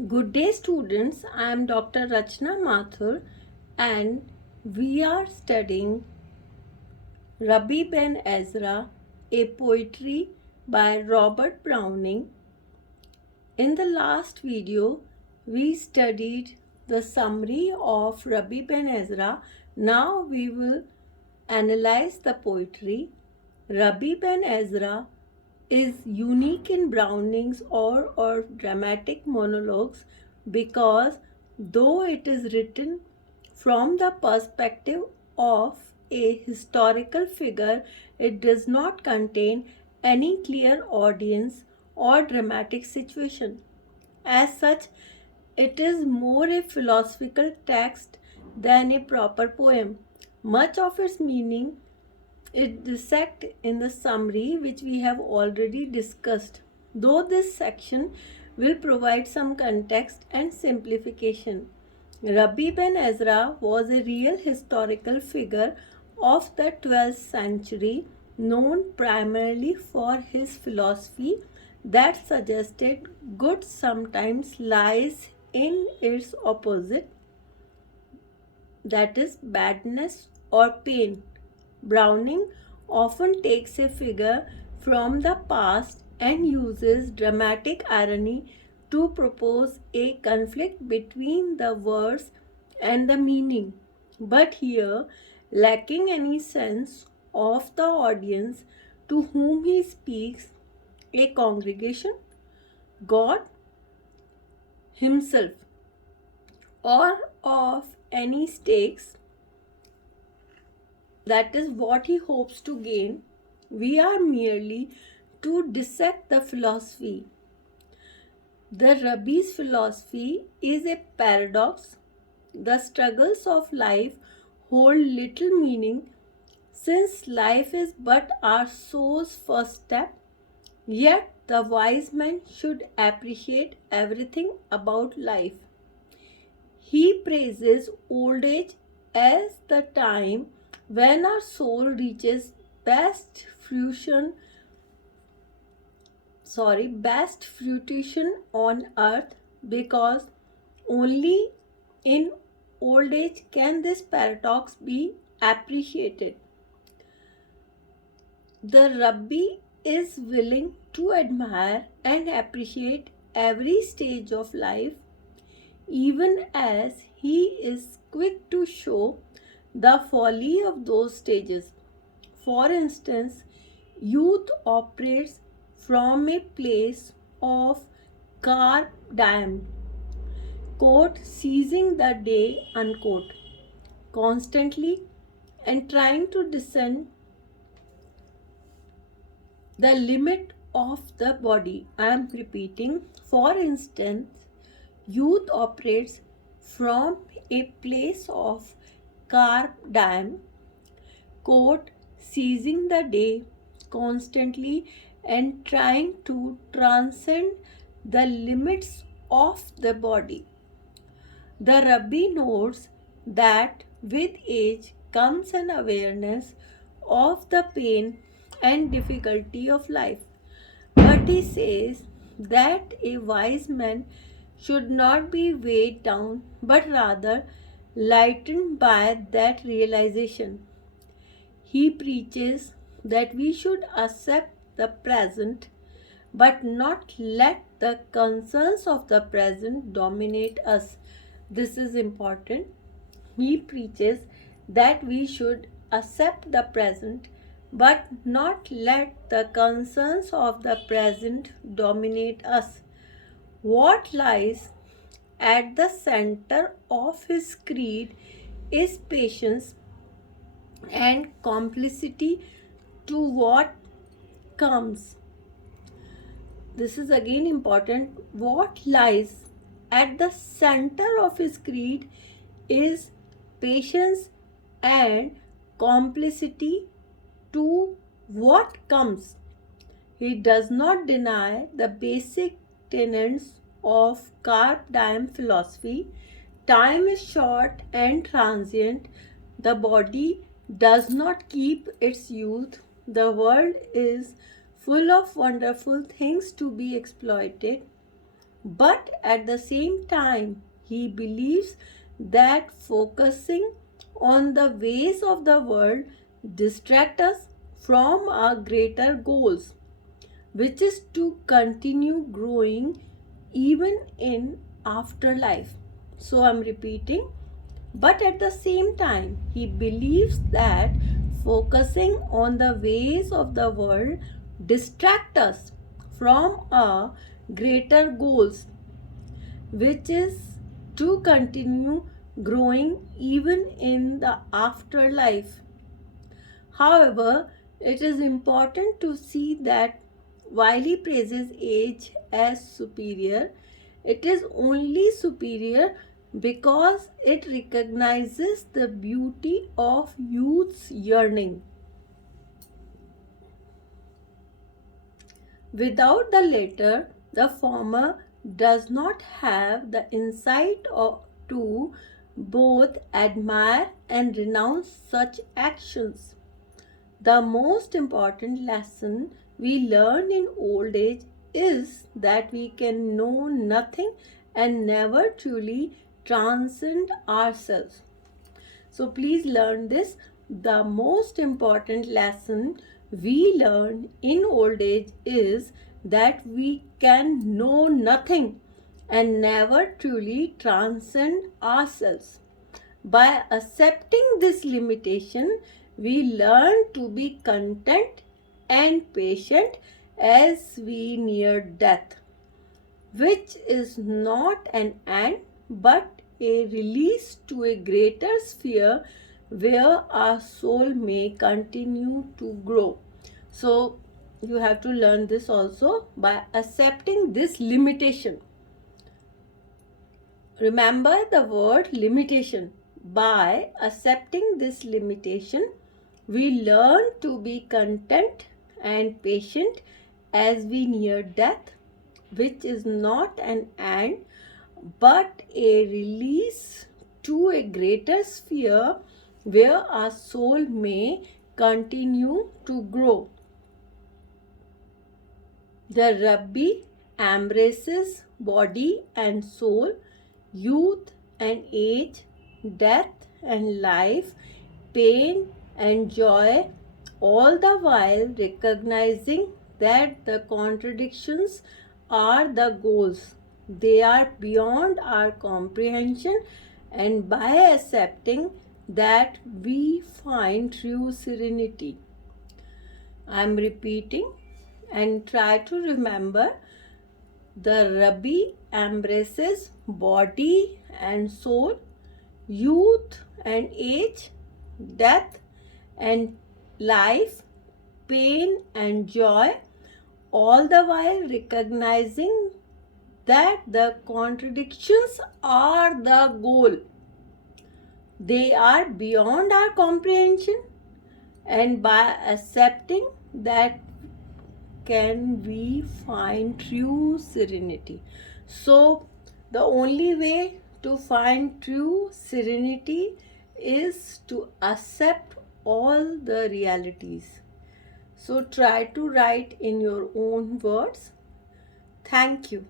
Good day, students. I am Dr. Rachna Mathur, and we are studying Rabbi Ben Ezra, a poetry by Robert Browning. In the last video, we studied the summary of Rabbi Ben Ezra. Now we will analyze the poetry. Rabbi Ben Ezra is unique in Browning's or dramatic monologues because though it is written from the perspective of a historical figure, it does not contain any clear audience or dramatic situation. As such, it is more a philosophical text than a proper poem. Much of its meaning it dissect in the summary which we have already discussed, though this section will provide some context and simplification. Rabbi Ben Ezra was a real historical figure of the 12th century, known primarily for his philosophy that suggested good sometimes lies in its opposite, that is, badness or pain. Browning often takes a figure from the past and uses dramatic irony to propose a conflict between the words and the meaning, but here lacking any sense of the audience to whom he speaks, a congregation, God himself, or of any stakes, that is what he hopes to gain. We are merely to dissect the philosophy. The Rabbi's philosophy is a paradox. The struggles of life hold little meaning since life is but our soul's first step. Yet the wise man should appreciate everything about life. He praises old age as the time when our soul reaches best fruition on earth, because only in old age can this paradox be appreciated. The Rabbi is willing to admire and appreciate every stage of life, even as he is quick to show the folly of those stages. For instance, youth operates from a place of carpe diem, quote, seizing the day, unquote, constantly and trying to discern the limit of the body. I am repeating. For instance, youth operates from a place of carpe diem, quote, seizing the day constantly and trying to transcend the limits of the body. The Rabbi notes that with age comes an awareness of the pain and difficulty of life. But he says that a wise man should not be weighed down but rather lightened by that realization. He preaches that we should accept the present but not let the concerns of the present dominate us. This is important. He preaches that we should accept the present but not let the concerns of the present dominate us. What lies at the center of his creed is patience and complicity to what comes. This is again important. What lies at the center of his creed is patience and complicity to what comes. He does not deny the basic tenets of carpe diem philosophy. Time is short and transient. The body does not keep its youth. The world is full of wonderful things to be exploited. But at the same time, he believes that focusing on the ways of the world distract us from our greater goals, which is to continue growing even in afterlife. So I'm repeating, but at the same time, he believes that focusing on the ways of the world distract us from our greater goals, which is to continue growing even in the afterlife. However, it is important to see that while he praises age as superior, it is only superior because it recognizes the beauty of youth's yearning. Without the latter, the former does not have the insight to both admire and renounce such actions. The most important lesson we learn in old age is that we can know nothing and never truly transcend ourselves. So please learn this. The most important lesson we learn in old age is that we can know nothing and never truly transcend ourselves. By accepting this limitation, we learn to be content and patient as we near death, which is not an end but a release to a greater sphere where our soul may continue to grow. So, you have to learn this also by accepting this limitation. Remember the word limitation. By accepting this limitation, we learn to be content and patient as we near death, which is not an end but a release to a greater sphere where our soul may continue to grow. The Rabbi embraces body and soul, youth and age, death and life, pain and joy, all the while recognizing that the contradictions are the goals. They are beyond our comprehension, and by accepting that, we find true serenity. I am repeating, and try to remember the Rabbi embraces body and soul, youth and age, death and life, pain and joy, all the while recognizing that the contradictions are the goal. They are beyond our comprehension, and by accepting that can we find true serenity. So, the only way to find true serenity is to accept all the realities. So, try to write in your own words. Thank you.